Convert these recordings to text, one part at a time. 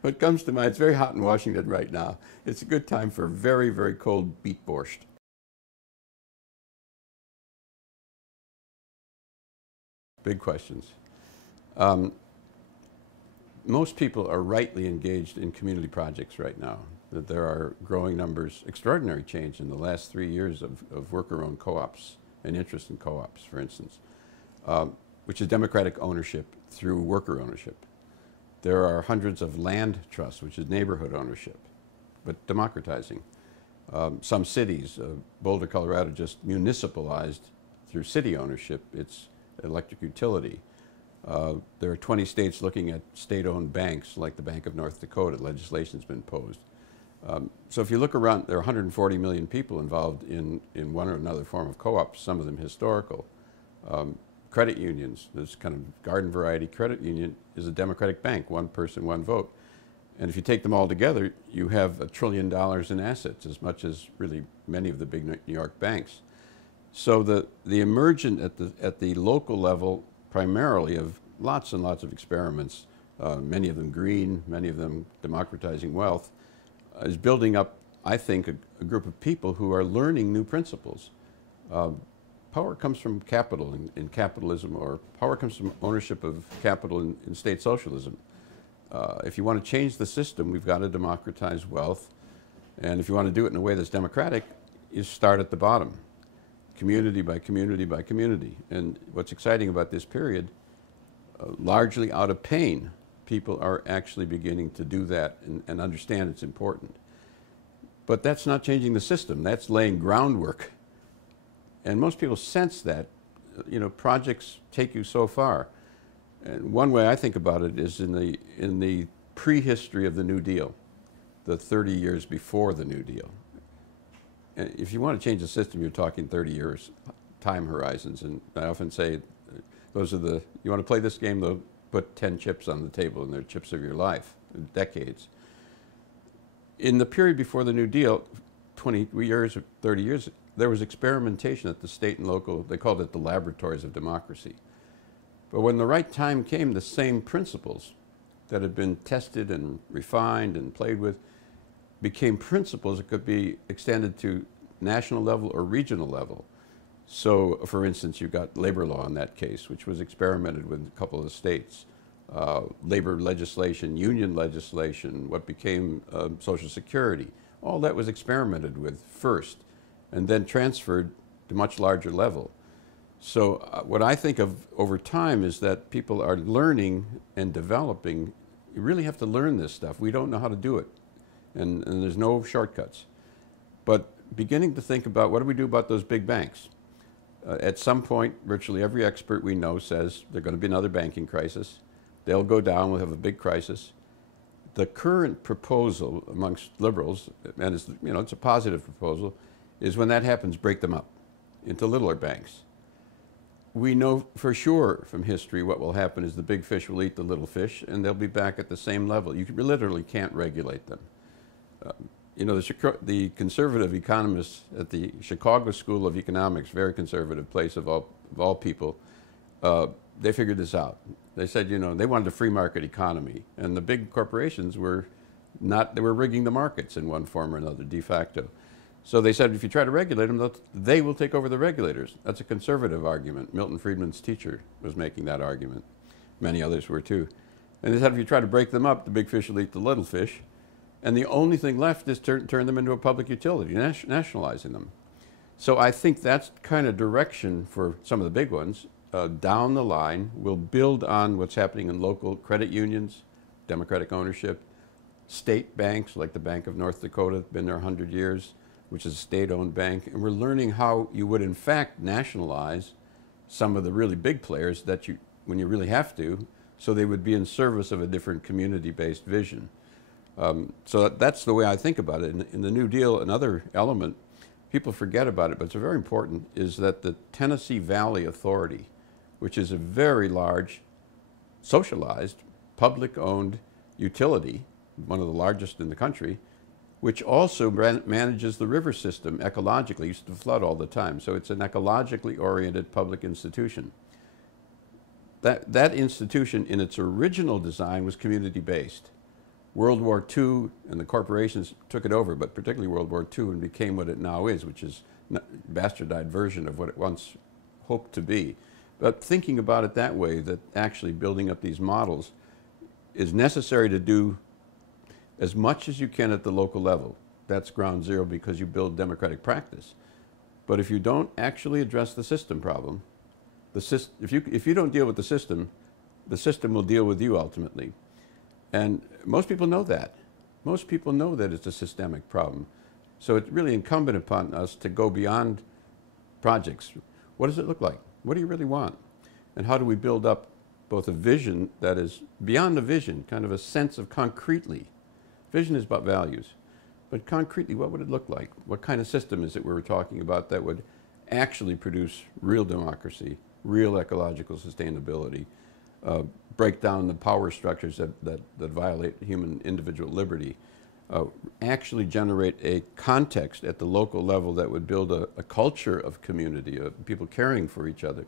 What comes to mind, it's very hot in Washington right now. It's a good time for very, very cold beet borscht. Big questions. Um, Most people are rightly engaged in community projects right now. That there are growing numbers, extraordinary change in the last 3 years of worker-owned co-ops and interest in co-ops, for instance, which is democratic ownership through worker ownership. There are hundreds of land trusts, which is neighborhood ownership, but democratizing. Some cities, Boulder, Colorado, just municipalized through city ownership its electric utility. There are 20 states looking at state-owned banks, like the Bank of North Dakota. Legislation's been posed. So if you look around, there are 140 million people involved in one or another form of co-ops, some of them historical. Credit unions, this kind of garden variety credit union is a democratic bank, one person, one vote. And if you take them all together, you have $1 trillion in assets, as much as really many of the big New York banks. So the emergent at the local level, primarily, of lots and lots of experiments, many of them green, many of them democratizing wealth, is building up, I think, a group of people who are learning new principles. Power comes from capital in capitalism, or power comes from ownership of capital in state socialism. If you want to change the system, we've got to democratize wealth. And if you want to do it in a way that's democratic, you start at the bottom, community by community by community. And what's exciting about this period, largely out of pain, people are actually beginning to do that and understand it's important. But that's not changing the system. That's laying groundwork. And most people sense that. You know, projects take you so far. And one way I think about it is in the prehistory of the New Deal, the 30 years before the New Deal. And if you want to change the system, you're talking 30 years time horizons. And I often say, those are you want to play this game, they'll put 10 chips on the table, and they're chips of your life, decades. In the period before the New Deal, 20 years or 30 years, there was experimentation at the state and local, they called it the laboratories of democracy. But when the right time came, the same principles that had been tested and refined and played with became principles that could be extended to national level or regional level. So, for instance, you've got labor law in that case, which was experimented with a couple of states. Labor legislation, union legislation, what became Social Security. All that was experimented with first and then transferred to much larger level. So what I think of over time is that people are learning and developing. You really have to learn this stuff. We don't know how to do it. And there's no shortcuts. But beginning to think about, what do we do about those big banks? At some point, virtually every expert we know says there's going to be another banking crisis. They'll go down, we'll have a big crisis. The current proposal amongst liberals, and it's, you know, it's a positive proposal, is when that happens, break them up into littler banks. We know for sure from history what will happen is the big fish will eat the little fish, and they'll be back at the same level. You literally can't regulate them. You know, the conservative economists at the Chicago School of Economics, very conservative place of all people, they figured this out. They said, you know, they wanted a free market economy, and the big corporations were not, they were rigging the markets in one form or another, de facto. So they said, if you try to regulate them, they will take over the regulators. That's a conservative argument. Milton Friedman's teacher was making that argument. Many others were too. And they said, if you try to break them up, the big fish will eat the little fish. And the only thing left is turn them into a public utility, nationalizing them. So I think that's kind of direction for some of the big ones. Down the line, we'll build on what's happening in local credit unions, democratic ownership, state banks like the Bank of North Dakota, been there 100 years, which is a state-owned bank. And we're learning how you would, in fact, nationalize some of the really big players that when you really have to, so they would be in service of a different community-based vision. So that's the way I think about it. In the New Deal, another element, people forget about it, but it's very important, is that the Tennessee Valley Authority, which is a very large, socialized, public-owned utility, one of the largest in the country, which also manages the river system ecologically. It used to flood all the time, so it's an ecologically oriented public institution. that institution in its original design was community-based. World War II and the corporations took it over, but particularly World War II, and became what it now is, which is a bastardized version of what it once hoped to be. But thinking about it that way, that actually building up these models is necessary to do as much as you can at the local level. That's ground zero, because you build democratic practice. But if you don't actually address the system problem, if you don't deal with the system will deal with you ultimately. And most people know that. Most people know that it's a systemic problem. So it's really incumbent upon us to go beyond projects. What does it look like? What do you really want? And how do we build up both a vision that is beyond a vision, kind of a sense of concretely. Vision is about values. But concretely, what would it look like? What kind of system is it we were talking about that would actually produce real democracy, real ecological sustainability, break down the power structures that violate human individual liberty, actually generate a context at the local level that would build a culture of community, of people caring for each other.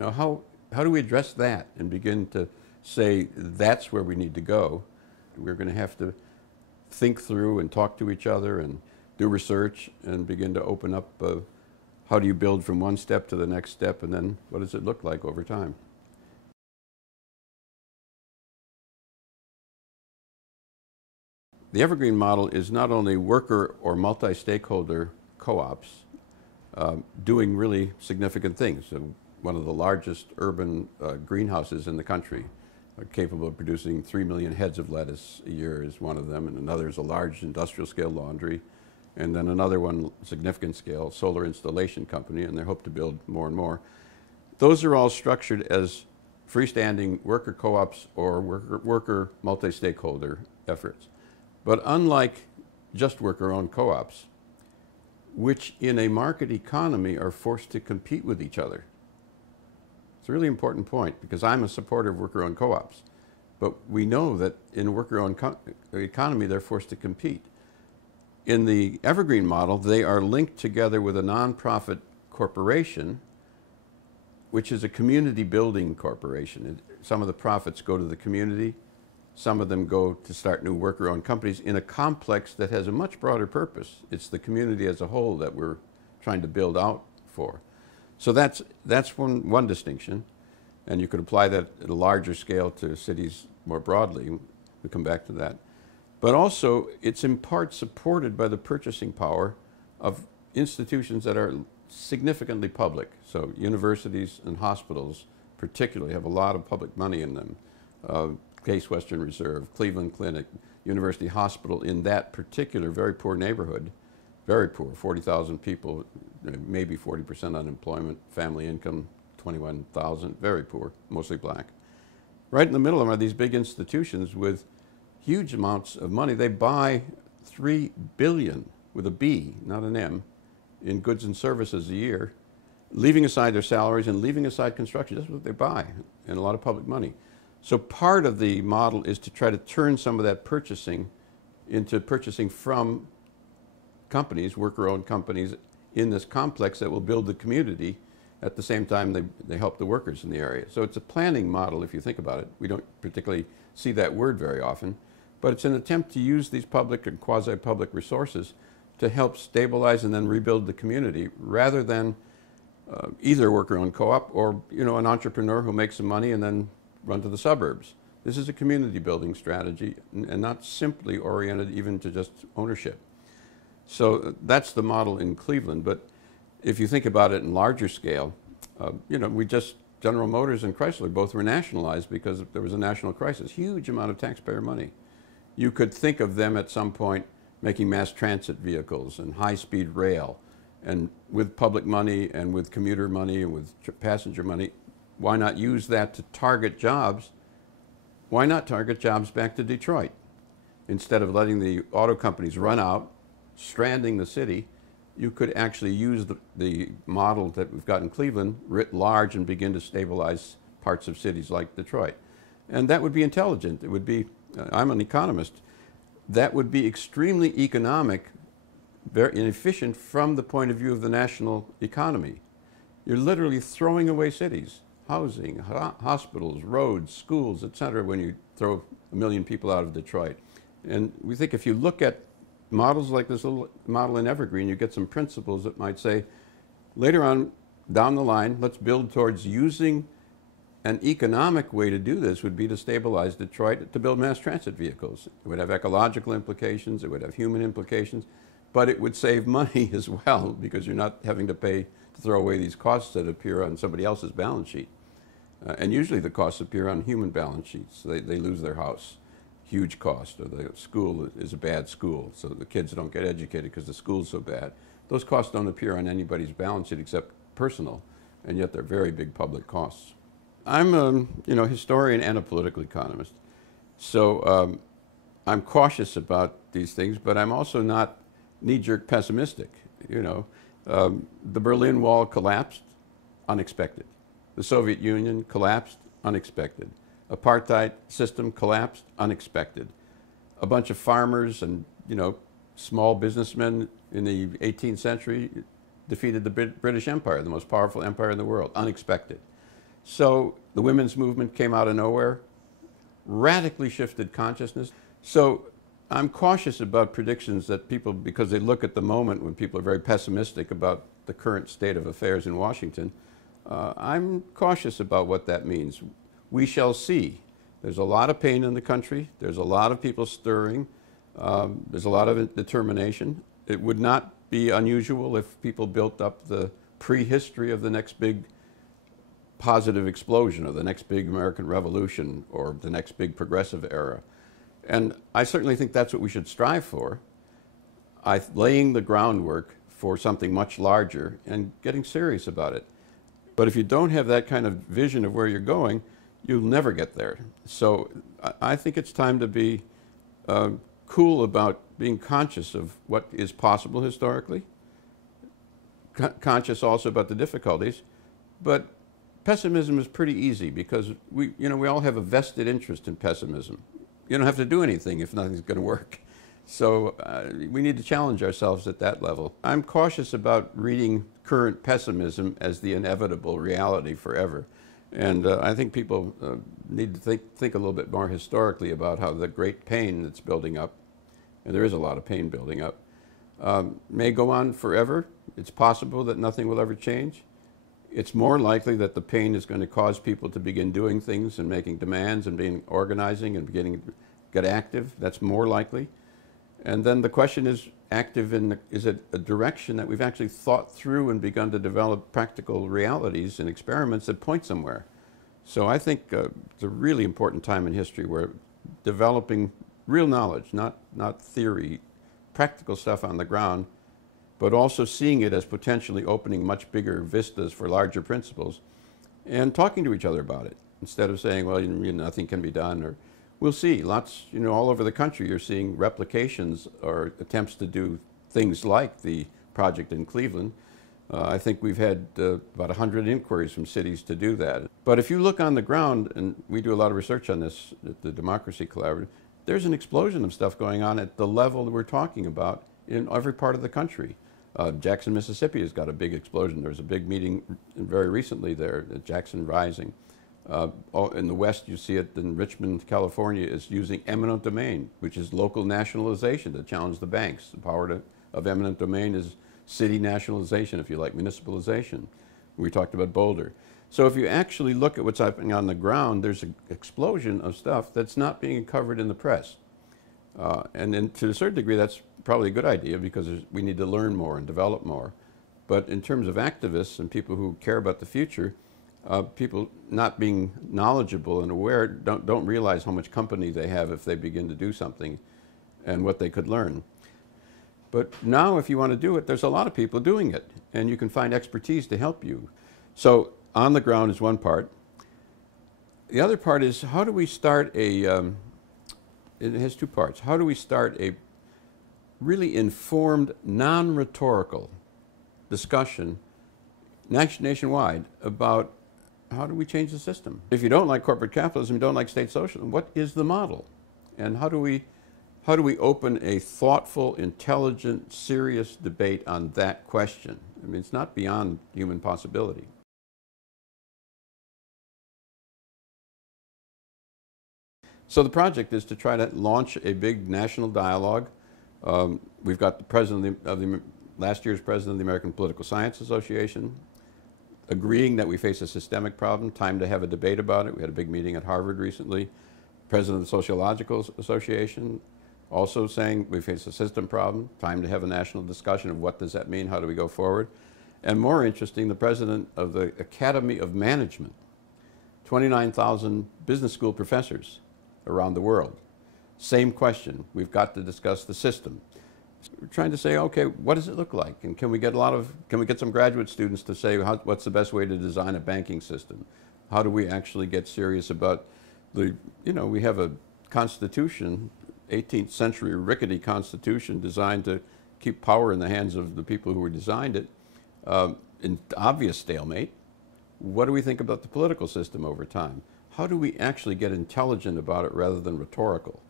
How do we address that and begin to say that's where we need to go? We're going to have to think through and talk to each other and do research and begin to open up how do you build from one step to the next step, and then what does it look like over time? The Evergreen model is not only worker or multi-stakeholder co-ops doing really significant things. So one of the largest urban greenhouses in the country, capable of producing 3 million heads of lettuce a year, is one of them, and another is a large industrial scale laundry, and then another one, significant scale, solar installation company, and they hope to build more and more. Those are all structured as freestanding worker co-ops or worker multi-stakeholder efforts. But unlike just worker-owned co-ops, which in a market economy are forced to compete with each other. It's a really important point, because I'm a supporter of worker-owned co-ops. But we know that in a worker-owned economy, they're forced to compete. In the Evergreen model, they are linked together with a nonprofit corporation, which is a community building corporation. Some of the profits go to the community. Some of them go to start new worker-owned companies in a complex that has a much broader purpose. It's the community as a whole that we're trying to build out for. So that's one distinction, and you could apply that at a larger scale to cities more broadly. We'll come back to that. But also, it's in part supported by the purchasing power of institutions that are significantly public. So universities and hospitals particularly have a lot of public money in them. Case Western Reserve, Cleveland Clinic, University Hospital in that particular very poor neighborhood, very poor, 40,000 people, maybe 40% unemployment, family income 21,000, very poor, mostly black. Right in the middle of them are these big institutions with huge amounts of money. They buy $3 billion, with a B, not an M, in goods and services a year, leaving aside their salaries and leaving aside construction. That's what they buy, and a lot of public money. So part of the model is to try to turn some of that purchasing into purchasing from companies, worker-owned companies, in this complex that will build the community. At the same time, they help the workers in the area. So it's a planning model, if you think about it. We don't particularly see that word very often, but it's an attempt to use these public and quasi-public resources to help stabilize and then rebuild the community, rather than either a worker-owned co-op or an entrepreneur who makes some money and then run to the suburbs. This is a community building strategy and not simply oriented even to just ownership. So that's the model in Cleveland. But if you think about it in larger scale, General Motors and Chrysler both were nationalized because there was a national crisis, huge amount of taxpayer money. You could think of them at some point making mass transit vehicles and high-speed rail, and with public money and with commuter money and with passenger money. Why not use that to target jobs? Why not target jobs back to Detroit? Instead of letting the auto companies run out, stranding the city, you could actually use the model that we've got in Cleveland writ large and begin to stabilize parts of cities like Detroit. And that would be intelligent. It would be, I'm an economist, that would be extremely economic, very inefficient from the point of view of the national economy. You're literally throwing away cities housing, hospitals, roads, schools, etc. when you throw 1 million people out of Detroit. And we think if you look at models like this little model in Evergreen, you get some principles that might say, later on down the line, let's build towards using an economic way to do this would be to stabilize Detroit, to build mass transit vehicles. It would have ecological implications, it would have human implications, but it would save money as well because you're not having to pay to throw away these costs that appear on somebody else's balance sheet. And usually the costs appear on human balance sheets. They lose their house, huge cost, or the school is a bad school, so the kids don't get educated because the school's so bad. Those costs don't appear on anybody's balance sheet except personal, and yet they're very big public costs. I'm a historian and a political economist, so I'm cautious about these things, but I'm also not knee-jerk pessimistic. The Berlin Wall collapsed, unexpected. The Soviet Union collapsed, unexpected. Apartheid system collapsed, unexpected. A bunch of farmers and small businessmen in the 18th century defeated the British Empire, the most powerful empire in the world, unexpected. So the women's movement came out of nowhere, radically shifted consciousness. So I'm cautious about predictions that people, because they look at the moment when people are very pessimistic about the current state of affairs in Washington, I'm cautious about what that means. We shall see. There's a lot of pain in the country. There's a lot of people stirring. There's a lot of determination. It would not be unusual if people built up the prehistory of the next big positive explosion or the next big American Revolution or the next big progressive era. And I certainly think that's what we should strive for, laying the groundwork for something much larger and getting serious about it. But if you don't have that kind of vision of where you're going, you'll never get there. So I think it's time to be cool about being conscious of what is possible historically, conscious also about the difficulties, but pessimism is pretty easy because we all have a vested interest in pessimism. You don't have to do anything if nothing's going to work. So we need to challenge ourselves at that level. I'm cautious about reading current pessimism as the inevitable reality forever. And I think people need to think a little bit more historically about how the great pain that's building up, and there is a lot of pain building up, may go on forever. It's possible that nothing will ever change. It's more likely that the pain is going to cause people to begin doing things and making demands and organizing and beginning to get active. That's more likely. And then the question is, is it a direction that we've actually thought through and begun to develop practical realities and experiments that point somewhere? So I think it's a really important time in history where developing real knowledge, not theory, practical stuff on the ground, but also seeing it as potentially opening much bigger vistas for larger principles and talking to each other about it instead of saying, well, nothing can be done, or we'll see. Lots, all over the country you're seeing replications or attempts to do things like the project in Cleveland. I think we've had about 100 inquiries from cities to do that. But if you look on the ground, and we do a lot of research on this at the Democracy Collaborative, there's an explosion of stuff going on at the level that we're talking about in every part of the country. Jackson, Mississippi has got a big explosion. There was a big meeting very recently there, Jackson Rising. In the West, you see it in Richmond, California, is using eminent domain, which is local nationalization to challenge the banks. The power of eminent domain is city nationalization, if you like, municipalization. We talked about Boulder. So if you actually look at what's happening on the ground, there's an explosion of stuff that's not being covered in the press. And then to a certain degree, that's probably a good idea because we need to learn more and develop more. But in terms of activists and people who care about the future, people not being knowledgeable and aware don't realize how much company they have if they begin to do something and what they could learn. But now if you want to do it, there's a lot of people doing it, and you can find expertise to help you. So on the ground is one part. The other part is, how do we start it has two parts. How do we start a really informed, non-rhetorical discussion nationwide about how do we change the system? If you don't like corporate capitalism, you don't like state socialism, what is the model? And how do we open a thoughtful, intelligent, serious debate on that question? I mean, it's not beyond human possibility. So the project is to try to launch a big national dialogue. We've got the president of the last year's president of the American Political Science Association agreeing that we face a systemic problem, time to have a debate about it. We had a big meeting at Harvard recently. President of the Sociological Association also saying we face a system problem, time to have a national discussion of what does that mean, how do we go forward. And more interesting, the president of the Academy of Management, 29,000 business school professors around the world. Same question, we've got to discuss the system. We're trying to say, okay, what does it look like? And can we get some graduate students to say, what's the best way to design a banking system? How do we actually get serious about we have a constitution, 18th century rickety constitution designed to keep power in the hands of the people who designed it, in obvious stalemate. What do we think about the political system over time? How do we actually get intelligent about it rather than rhetorical?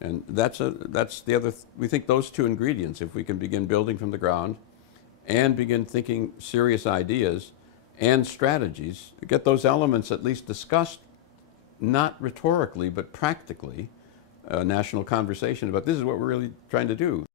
And that's the other, we think those two ingredients, if we can begin building from the ground and begin thinking serious ideas and strategies, to get those elements at least discussed, not rhetorically, but practically, a national conversation about this is what we're really trying to do.